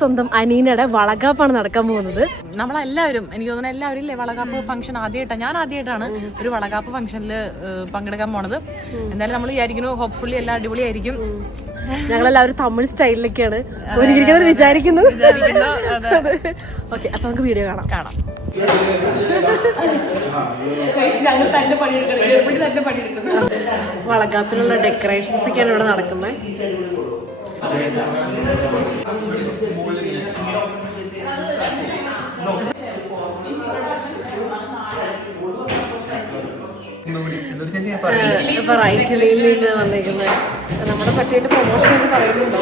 സ്വന്തം അനീനയുടെ വളകാപ്പാണ് നടക്കാൻ പോകുന്നത്. നമ്മളെല്ലാവരും എനിക്ക് തോന്നുന്നു എല്ലാവരും ഇല്ലേ വളകാപ്പ് ഫംഗ്ഷൻ ആദ്യമായിട്ടാണ്, ഞാൻ ആദ്യമായിട്ടാണ് ഒരു വളകാപ്പ് ഫംഗ്ഷനിൽ പങ്കെടുക്കാൻ പോണത്. എന്തായാലും നമ്മൾ വിചാരിക്കുന്നു ഹോപ്പ്ഫുള്ളി എല്ലാം അടിപൊളിയായിരിക്കും. ഞങ്ങളെല്ലാവരും തമിഴ് സ്റ്റൈലിലൊക്കെയാണ് ഒരുങ്ങിയിരിക്കുന്നത് വിചാരിക്കുന്നു. ഓക്കെ, അപ്പൊ നമുക്ക് വീഡിയോ കാണാം. വളകാപ്പിനുള്ള ഡെക്കറേഷൻസ് ഒക്കെയാണ് ഇവിടെ നടക്കുന്നത്. ഇപ്പൊ റൈറ്റിലിയിൽ നിന്ന് വന്നേക്കുന്നത് നമ്മുടെ പറ്റിയ പ്രൊമോഷൻ എന്ന് പറയുന്നുണ്ടോ?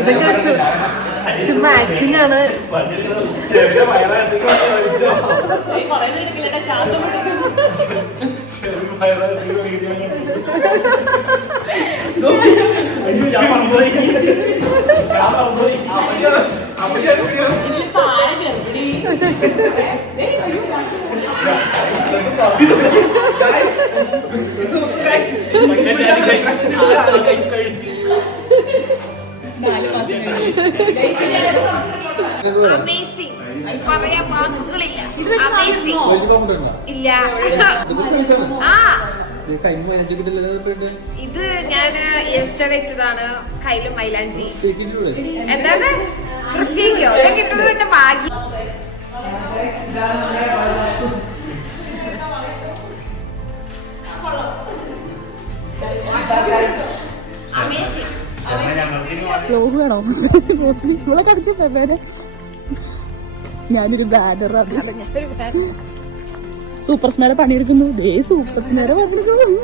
ഇതൊക്കെ ചുമ്മാ ആക്ടിങ് ആണ്. പറയാൻ വാക്കുകളില്ല. ഇല്ല, ഇത് ഞാൻ ഇൻസ്റ്റയിൽ ഇട്ടതാണ്. കയ്യിലും മൈലാഞ്ചി. എന്താണ് പ്രത്യേകിക്കോ ഇതൊക്കെ ഇട്ടത് എന്റെ ഭാഗ്യം. ഞാനൊരു ബാനറാണ്. സൂപ്പർ സ്മാരെ പണിയെടുക്കുന്നു. സൂപ്പർ സ്മാരെ പണിയെടുക്കുന്നു.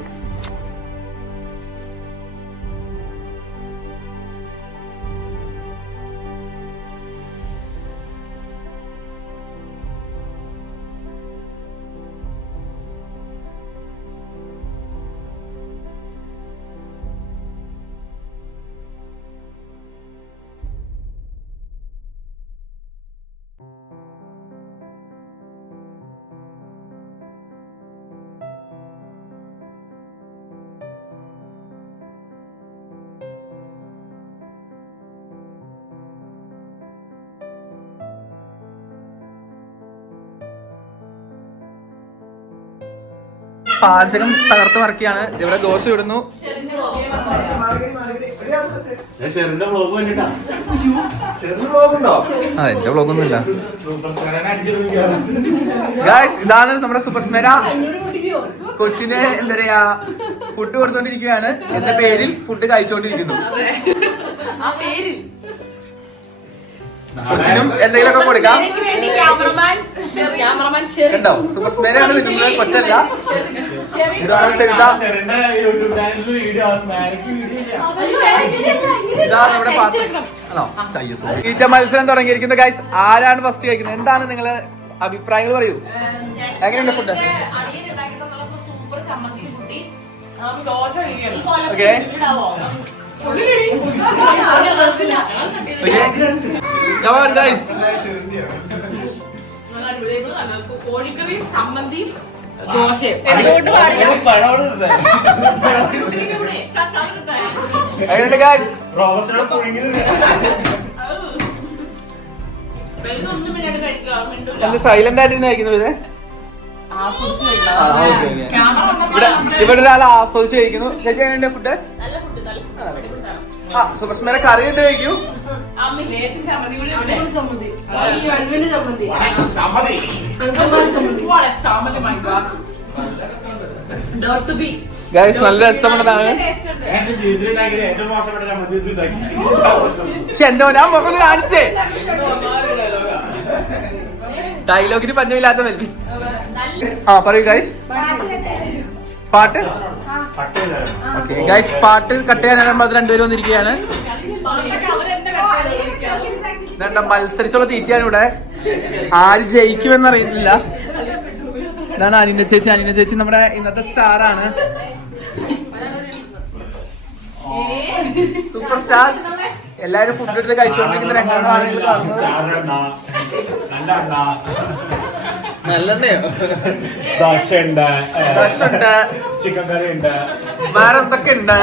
പാചകം തകർത്ത് മറക്കുകയാണ്. ഇവിടെ ദോശ ഇടുന്നു. എന്റെ വ്ളോഗൊന്നുമില്ല. ഗായ്സ്, ഇതാണ് നമ്മുടെ സൂപ്പർ സ്മേര. കൊച്ചിന് എന്താ പറയാ ഫുഡ് കൊടുത്തോണ്ടിരിക്കുകയാണ്. എന്റെ പേരിൽ ഫുഡ് കഴിച്ചോണ്ടിരിക്കുന്നു. കൊച്ചിനും എന്തെങ്കിലുമൊക്കെ കൊടുക്കാം. കണ്ടോ, സൂപ്പർ സ്മേരയാണ് നിൽക്കുന്നത്, കൊച്ചല്ല. ഇതാണ് ഇതാണ് നമ്മുടെ തീറ്റ മത്സരം തുടങ്ങിയിരിക്കുന്നത്. ഗൈസ്, ആരാണ് ഫസ്റ്റ് കഴിക്കുന്നത്? എന്താണ് നിങ്ങളെ അഭിപ്രായങ്ങൾ പറയൂ. എങ്ങനെയുണ്ട് ഫുഡ്? ഓക്കെ, കോഴിക്കറിയും ചമ്മന്തിയും ദോശയും. സൈലന്റ് ആയിട്ട് കഴിക്കുന്നു. ഇവിടെ ഒരാൾ ആസ്വദിച്ച് കഴിക്കുന്നു. ചേച്ചി എങ്ങനെയുണ്ട് ഫുഡ്? സൂപ്പർ സ്മേര കറി ഇട്ട് കഴിക്കൂ. ഗൈസ്, നല്ല രസമുള്ളതാണ്. പക്ഷെ എന്തോ ഞാൻ മുഖം കാണിച്ചേ. ഡയലോഗിന് പഞ്ചമില്ലാത്ത വെൽവി. പറയൂ ഗൈസ്. പാട്ട് ഓക്കെ ഗൈസ്, പാട്ട് കട്ട് ചെയ്യാൻ നേരം രണ്ടുപേരും വന്നിരിക്കുകയാണ്. മത്സരിച്ചുള്ള തീറ്റയാണ് ഇവിടെ. ആര് ജയിക്കുമെന്ന് അറിയുന്നില്ല. ഇതാണ് അനിന ചേച്ചി. അനിന ചേച്ചി നമ്മുടെ ഇന്നത്തെ സ്റ്റാർ ആണ്. Super star. എല്ലാരും ഫുഡ് എടുത്ത് കഴിച്ചുകൊണ്ടിരിക്കുന്ന രംഗങ്ങളാണ് നിങ്ങൾ കാണുന്നത്. ദോശയുണ്ട്, ചിക്കൻ കറി ഉണ്ട്, വേറെ എന്തൊക്കെ ഉണ്ട്.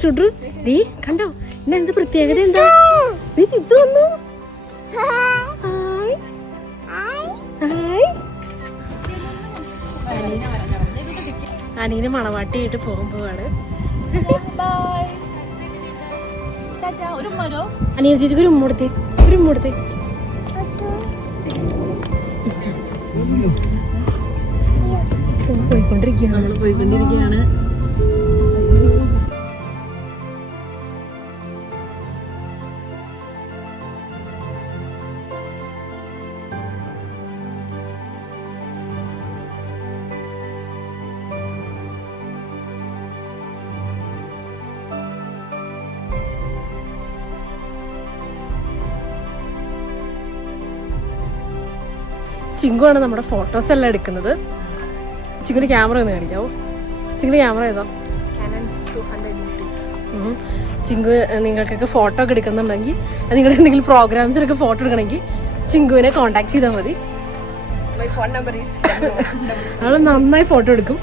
ചുടു നീ കണ്ടോ ഇന്ന് എന്ത് പ്രത്യേകത എന്താ നീ ചിത്തു വന്നു ഹായ് ഹായ് അനീന് മണവാട്ടിയായിട്ട് പോകുമ്പോഴാണ് അനിയ ചേച്ചിക്ക് ഒരു ഉമ്മ കൊടുത്തേ പോയിക്കൊണ്ടിരിക്കുകയാണ് ചിങ്കുവാണ് നമ്മുടെ ഫോട്ടോസ് എല്ലാം എടുക്കുന്നത്. ചിങ്കുന്റെ ക്യാമറ ഒന്ന് കാണിക്കാവോ? ചിങ്കുന്റെ ക്യാമറ ഏതാ? ചിങ്കു നിങ്ങൾക്കൊക്കെ ഫോട്ടോ ഒക്കെ എടുക്കുന്നുണ്ടെങ്കിൽ നിങ്ങളുടെ എന്തെങ്കിലും പ്രോഗ്രാംസിനൊക്കെ ഫോട്ടോ എടുക്കണമെങ്കിൽ ചിങ്കുവിനെ കോൺടാക്ട് ചെയ്താൽ മതി. അവൾ നന്നായി ഫോട്ടോ എടുക്കും.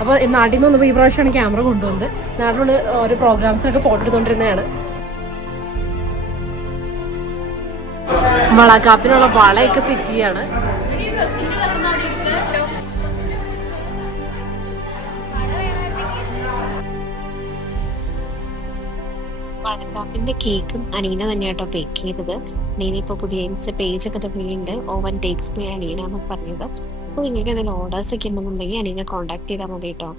അപ്പോൾ നാട്ടിൽ നിന്ന് വന്നപ്പോൾ ഈ പ്രാവശ്യമാണ് ക്യാമറ കൊണ്ടുവന്നത്. നാട്ടിലുള്ള ഓരോ പ്രോഗ്രാംസിനൊക്കെ ഫോട്ടോ എടുത്തുകൊണ്ടിരുന്നതാണ്. വളകാപ്പിനുള്ള വളയൊക്കെ സെറ്റ് ചെയ്യാണ്. വളകാപ്പിന്റെ കേക്കും അനീന തന്നെയാട്ടോ ബേക്ക് ചെയ്തത്. അനീന ഇപ്പോൾ പുതിയ ഇൻസ്റ്റ പേജൊക്കെ തുടങ്ങിയിട്ടുണ്ട്. ഓവൻ ടേക്സ് മീ അനീന എന്ന് പറഞ്ഞത്. അപ്പോൾ നിങ്ങൾക്ക് എന്തെങ്കിലും ഓർഡേഴ്സ് ഒക്കെ ഉണ്ടെന്നുണ്ടെങ്കിൽ അനീനെ കോൺടാക്ട് ചെയ്താൽ മതി കേട്ടോ.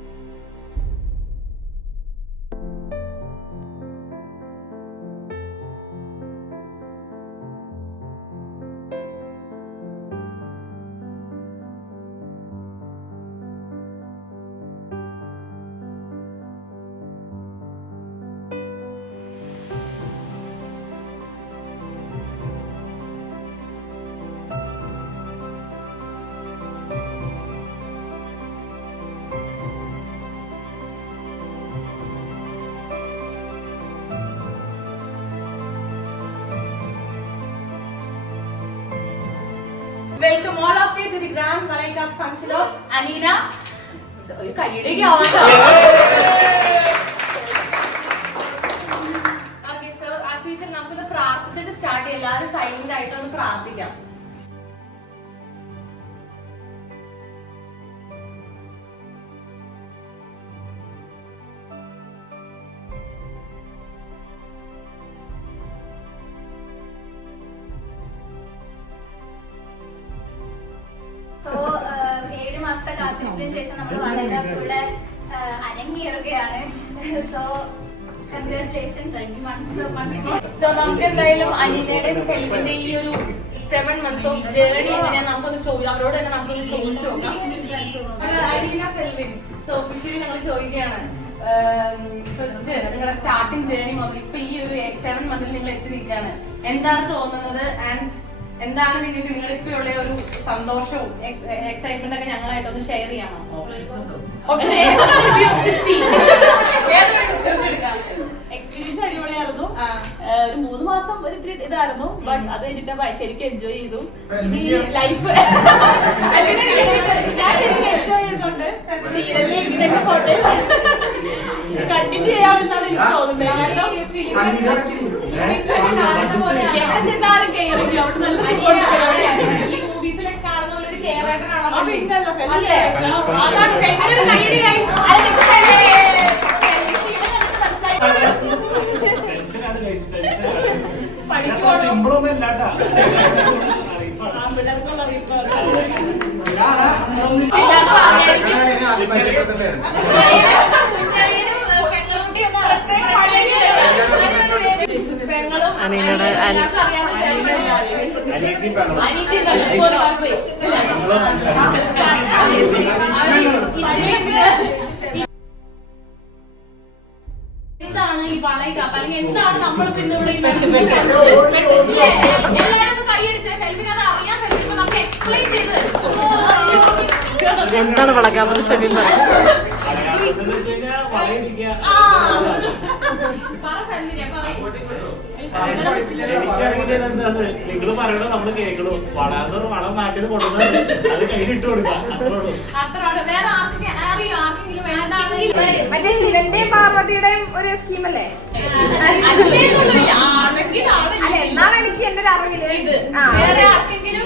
Welcome all of you to the grand Malaikap function of Anina. So you kayide kya awaaz hai? Okay, so as usual namukku prarthichittu start cheyyam. Ellarum silent aayittu onu prarthikam. So 7 മാസത്തെ കാത്തിരിപ്പിന് ശേഷം നമ്മൾ വളരെ കൂടെ അരങ്ങേറുകയാണ്. So congratulations. So നമുക്ക് എന്തായാലും അനീനയുടെയും സെൽവിന്റെ ഈ ഒരു 7 months ഓഫ് ജേർണി എങ്ങനെയാ നമുക്കൊന്ന് ചോദിക്കാം. അവരോട് തന്നെ നമുക്കൊന്ന് ചോദിച്ചു നോക്കാം. അനീന ഫെൽവിൻ, സോ ഒഫീഷ്യലി ഞങ്ങൾ ചോദിക്കുകയാണ്, ഫസ്റ്റ് നിങ്ങളുടെ സ്റ്റാർട്ടിംഗ് ജേർണി മുതൽ ഇപ്പൊ ഈ ഒരു 7 months നിങ്ങൾ എത്തി നിൽക്കുകയാണ്. എന്താണ് തോന്നുന്നത് ആൻഡ് എന്താണ് നിങ്ങൾക്ക് നിങ്ങളിപ്പോഴുള്ള ഒരു സന്തോഷവും എക്സൈറ്റ്മെന്റ് ഒക്കെ ഞങ്ങളായിട്ടൊന്ന് ഷെയർ ചെയ്യണം. എക്സ്പീരിയൻസ് അടിപൊളിയായിരുന്നു. ഒരു 3 മാസം ഒരു ഇത്തിരി ഇതായിരുന്നു. ബട്ട് അത് കഴിഞ്ഞിട്ട് ശരിക്കും എൻജോയ് ചെയ്തു. ഇനി ലൈഫ് ഞാൻ ശരിക്കും എൻജോയ് ചെയ്യുന്നുണ്ട്. ഇങ്ങനെയൊക്കെ പോട്ടെ, കണ്ടിന്യൂ ചെയ്യാമെന്നാണ് എനിക്ക് തോന്നുന്നത്. എവിടെ ചെന്നാലും കയറി അവിടെ നല്ല ഈ മൂവീസിലൊക്കെ കാണുന്ന പോലെ ഒരു കേരളത്തിനാണോ? അനീനയുടെ എന്താണ് ഈ വളയുക അല്ലെങ്കിൽ എന്താണ് നമ്മളിപ്പോ ഇന്ന് ഇവിടെ എല്ലാരും ഒന്ന് കൈയടിച്ചേ. ഫെൽവിൻ അത് അറിയാൻ പറ്റുമ്പോ നമുക്ക് എക്സ്പ്ലെയിൻ ചെയ്ത് എന്താണ് വളകാമെന്ന് ഫെൽവിൻ പറയും. പറ ഫെൽവിനെ പറയും. നിങ്ങള് പറയണോ നമ്മള് കേൾക്കണോ? വളാന്നൊരു വളം നാട്ടിൽ കൊണ്ടുവന്നത് അത് കയ്യിലിട്ട് കൊടുക്കാം. അത്രയാണ്. വേറെ അറിയോ ആർക്കെങ്കിലും എന്താണ് മറ്റേ ശിവന്റെയും പാർവതിയുടെയും ഒരു സ്കീമല്ലേ? അല്ല എന്നാണ് എനിക്ക് എന്റെ ഒരു അറിവില്. വേറെ ആർക്കെങ്കിലും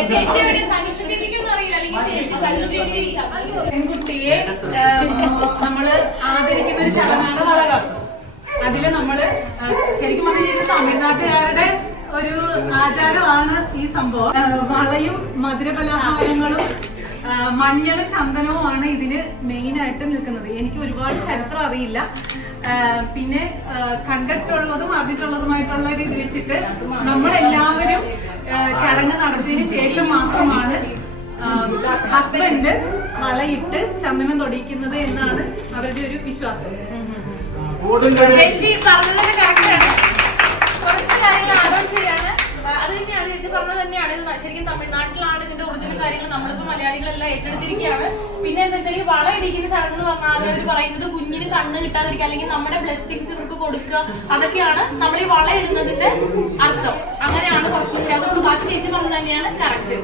ചേച്ചി എവിടെ? സനുഷ ചേച്ചിക്കൊന്നും അറിയില്ല. അല്ലെങ്കിൽ ചേച്ചി സനുഷ ചേച്ചി പെൺകുട്ടിയെ നമ്മള് ആദരിക്കുന്ന ഒരു ചടങ്ങാണ് വളകാപ്പ്. അതില് നമ്മള് ശരിക്കും പറഞ്ഞാൽ തമിഴ്നാട്ടുകാരുടെ ഒരു ആചാരമാണ് ഈ സംഭവം. വളയും മധുരപലഹാരങ്ങളും മഞ്ഞളും ചന്ദനവുമാണ് ഇതിന് മെയിൻ ആയിട്ട് നിൽക്കുന്നത്. എനിക്ക് ഒരുപാട് ചരിത്രം അറിയില്ല. പിന്നെ കണ്ടിട്ടുള്ളതും അറിഞ്ഞിട്ടുള്ളതുമായിട്ടുള്ള ഒരു ഇത് വെച്ചിട്ട് നമ്മളെല്ലാവരും ചടങ്ങ് നടത്തിയതിനു ശേഷം മാത്രമാണ് ഹസ്ബൻഡ് വളയിട്ട് ചന്ദനം തൊടിയിക്കുന്നത് എന്നാണ് അവരുടെ ഒരു വിശ്വാസം. ചേച്ചി പറഞ്ഞതൊക്കെ കറക്റ്റാണ്. കുറച്ച് കാര്യങ്ങൾ ആഡ് ചെയ്യാണ്. അത് തന്നെയാണ് ചേച്ചി പറഞ്ഞത് തന്നെയാണ്. ഇത് ശരിക്കും തമിഴ്നാട്ടിലാണ് ഇതിന്റെ ഒറിജിനൽ കാര്യങ്ങൾ. നമ്മളിപ്പോ മലയാളികളെല്ലാം ഏറ്റെടുത്തിരിക്കുകയാണ്. പിന്നെ എന്താ വെച്ചാൽ ഈ വള ഇടിക്കുന്ന ചടങ്ങ് എന്ന് പറഞ്ഞാൽ അവർ പറയുന്നത് കുഞ്ഞിന് കണ്ണ് കിട്ടാതിരിക്കുക അല്ലെങ്കിൽ നമ്മുടെ ബ്ലെസ്സിങ്സ് ഇവർക്ക് കൊടുക്കുക, അതൊക്കെയാണ് നമ്മൾ ഈ വള ഇടുന്നതിന്റെ അർത്ഥം. അങ്ങനെയാണ് കുറച്ചും കൂടി. അതുകൊണ്ട് ബാക്കി ചേച്ചി പറഞ്ഞത് തന്നെയാണ് കറക്റ്റ്.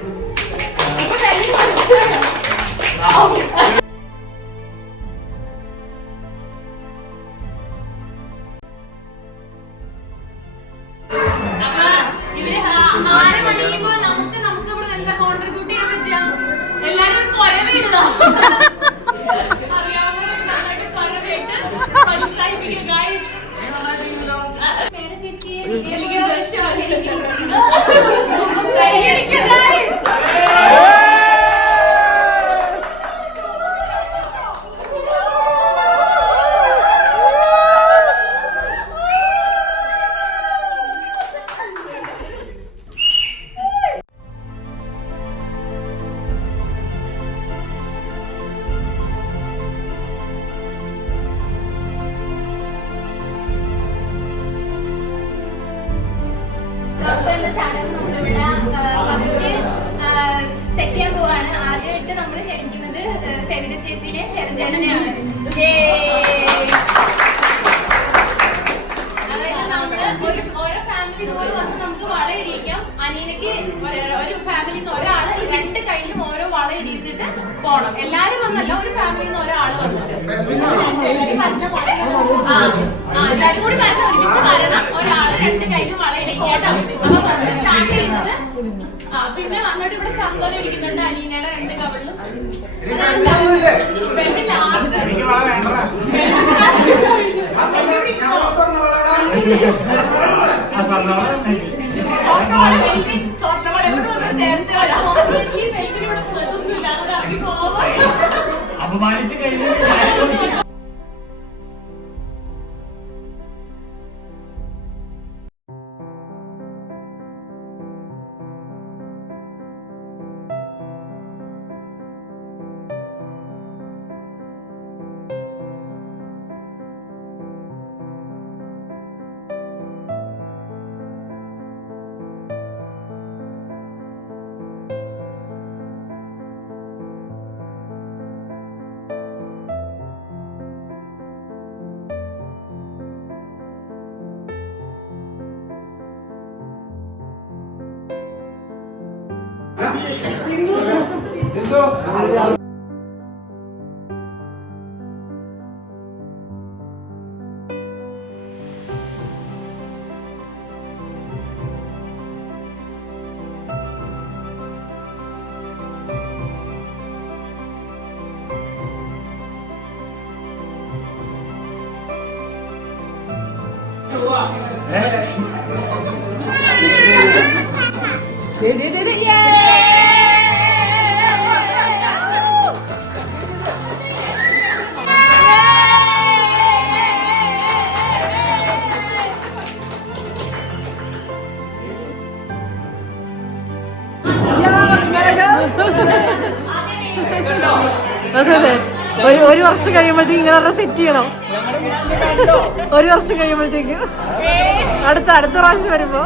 ഇവര് ഹാരം അണിയുമ്പോ നമുക്ക് ഇവിടെ എന്താ കോൺട്രിബ്യൂട്ട് ചെയ്യാൻ പറ്റുക? എല്ലാരും കൊരവിടുക. അറിയാവുന്നവരൊക്കെ നന്നായിട്ട് കൊരവിട്ട് പ്രോത്സാഹിപ്പിക്കുക ഗൈസ്. ചേച്ചിയെ ചടങ്ങ് നമ്മളിവിടെ ഫസ്റ്റ് സെറ്റ് ചെയ്യാൻ പോവാണ്. ആദ്യമായിട്ട് നമ്മൾ ക്ഷണിക്കുന്നത് ഫെമിന ചേച്ചിനെ ഷെരജേട്ടനെയാണ്. അതായത് നമ്മള് ഓരോ ഫാമിലി ഇതുപോലെ വന്ന് നമുക്ക് വള ഇടിയിക്കാം. അനീനക്ക് ഒരു ഫാമിലിന്ന് ഒരാള് രണ്ട് കയ്യിലും ഓരോ വള ഇടിയിച്ചിട്ട് പോണം. എല്ലാരും വന്നല്ല, ഒരു ഫാമിലിന്ന് ഒരാള് വന്നിട്ട് എല്ലാരും കൂടി വരണം, ഒരുമിച്ച് വരണം. ഒരാള് രണ്ട് കയ്യിലും വള ഇടിയിക്കാട്ടോ. അപ്പൊ ഫസ്റ്റ് സ്റ്റാർട്ട് ചെയ്യുന്നത് പിന്നെ വന്നിട്ട് ഇവിടെ ചന്ദനം ഇരിക്കുന്നുണ്ട് അനീനയുടെ രണ്ട് കവളിലും. അതാണ് ലാസ്റ്റ് അപമാനിച്ചു കഴിഞ്ഞു. അതെ അതെ ഒരു വർഷം കഴിയുമ്പോഴത്തേക്ക് ഇങ്ങനെ സെറ്റ് ചെയ്യണം. ഒരു വർഷം കഴിയുമ്പോഴത്തേക്കും അടുത്ത പ്രാവശ്യം വരുമ്പോ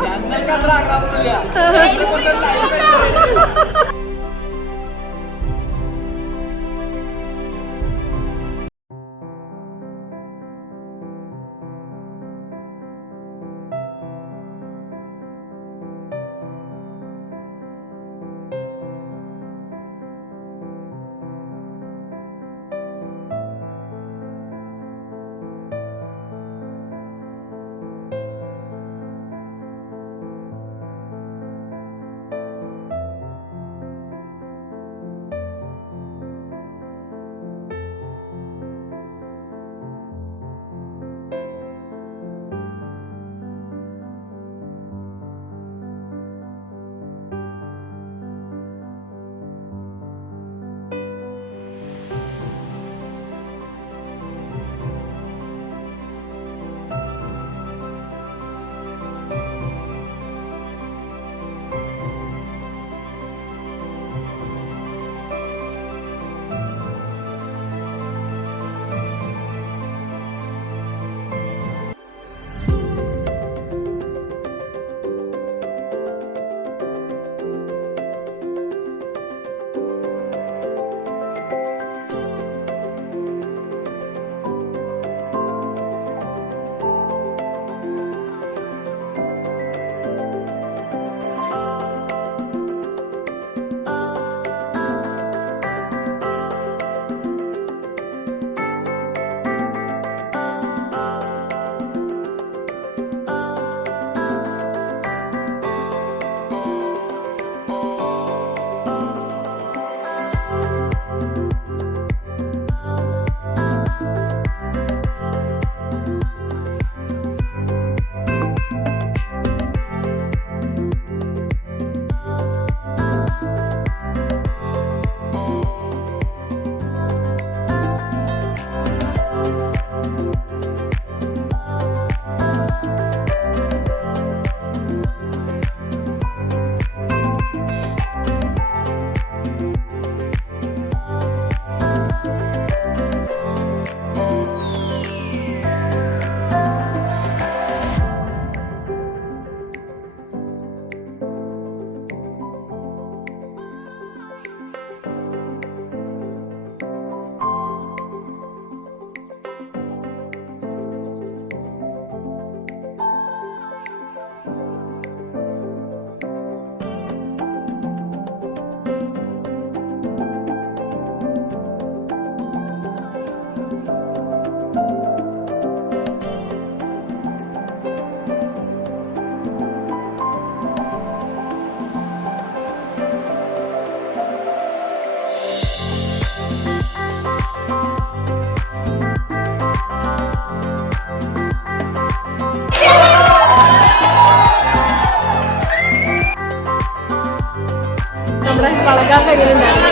വളകാപ്പ് എങ്ങനെയുണ്ടായിരുന്നു?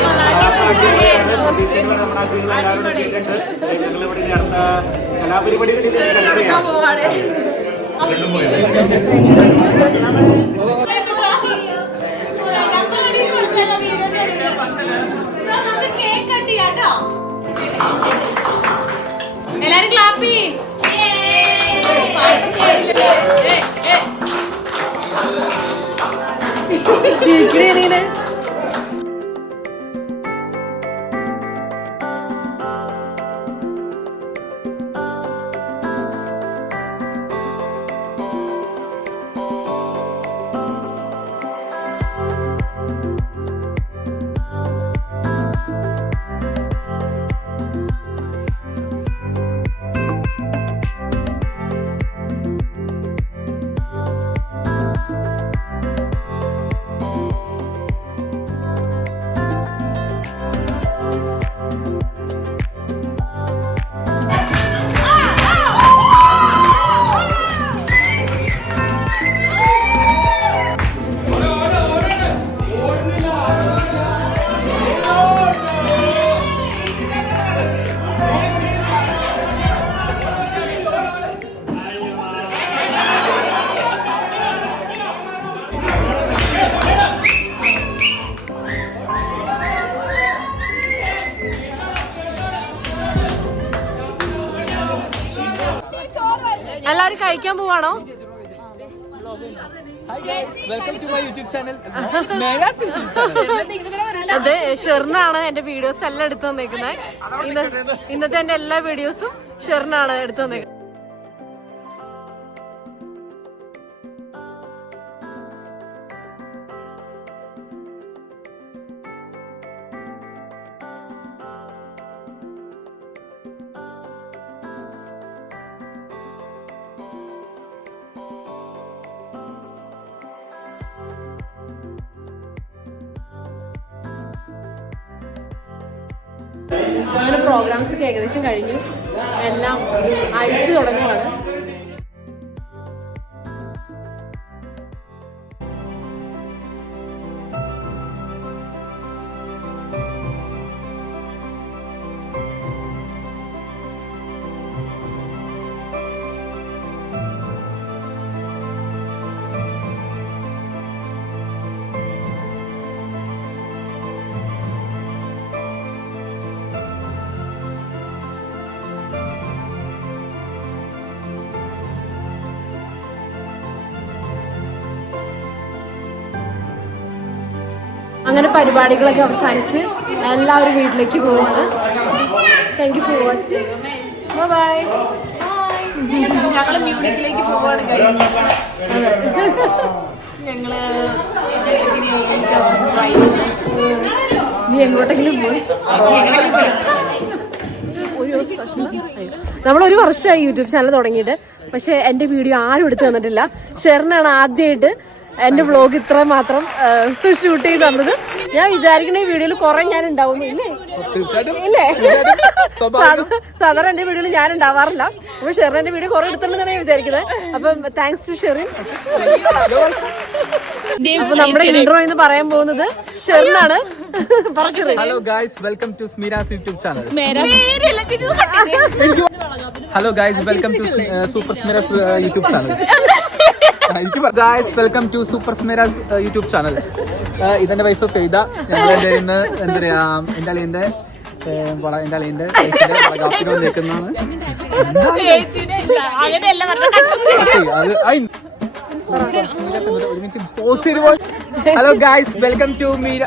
കലാപരിപാടികളിൽ എല്ലാരും ക്ലാപ്പ് ചെയ്യ്. ചിരിക്കണേ എല്ലാവരും കഴിക്കാൻ പോവാണോ? അതെ, ഷെറിനാണ് എന്റെ വീഡിയോസ് എല്ലാം എടുത്തു തന്നേക്കുന്നത്. ഇന്നത്തെ എന്റെ എല്ലാ വീഡിയോസും ഷെറിനാണ് എടുത്തു തന്നേക്കുന്നത്. അങ്ങനെ പ്രോഗ്രാംസ് ഒക്കെ ഏകദേശം കഴിഞ്ഞു, എല്ലാം അഴിച്ചു തുടങ്ങുവാണ്. അങ്ങനെ പരിപാടികളൊക്കെ അവസാനിച്ച് എല്ലാവരും വീട്ടിലേക്ക് പോവാണ്. Thank you for watching. Bye. ഞങ്ങള് മ്യൂണിക്കിലേക്ക് പോവാണ് guys. ഞങ്ങള് നീ എങ്ങോട്ടെങ്കിലും പോയി. നമ്മളൊരു വർഷമായി യൂട്യൂബ് ചാനൽ തുടങ്ങിയിട്ട്, പക്ഷെ എന്റെ വീഡിയോ ആരും എടുത്തു തന്നിട്ടില്ല. ഷെറിനാണ് ആദ്യമായിട്ട് എന്റെ വ്ലോഗ് ഇത്ര മാത്രം ഷൂട്ട് ചെയ്ത് തന്നത്. ഞാൻ വിചാരിക്കണ ഈ വീഡിയോയിൽ കുറെ ഞാൻ ഉണ്ടാവുന്നു. ഇല്ലേ? സാധാരണ എന്റെ വീഡിയോയിൽ ഞാൻ ഉണ്ടാവാറില്ല. അപ്പൊ ഷെറിന്റെ വീഡിയോ കുറെ എടുത്തിട്ടുണ്ടെന്നാണ് ഞാൻ വിചാരിക്കുന്നത്. അപ്പം താങ്ക്സ് ടു ഷെറിൻ. അപ്പൊ നമ്മുടെ ഇൻട്രോ എന്ന് പറയാൻ പോകുന്നത് ഷെറിനാണ്. Hello guys, welcome to Smira's YouTube channel. Hello guys, welcome to super Smira's YouTube channel. Guys, welcome to super Smira's YouTube channel. ഇതെന്റെ വൈഫ് ഫെയ്ദ. ഞങ്ങൾ എന്താ പറയാ, എന്റെ അളിയന്റെ നിൽക്കുന്നതാണ്. Hello guys, welcome to Meera.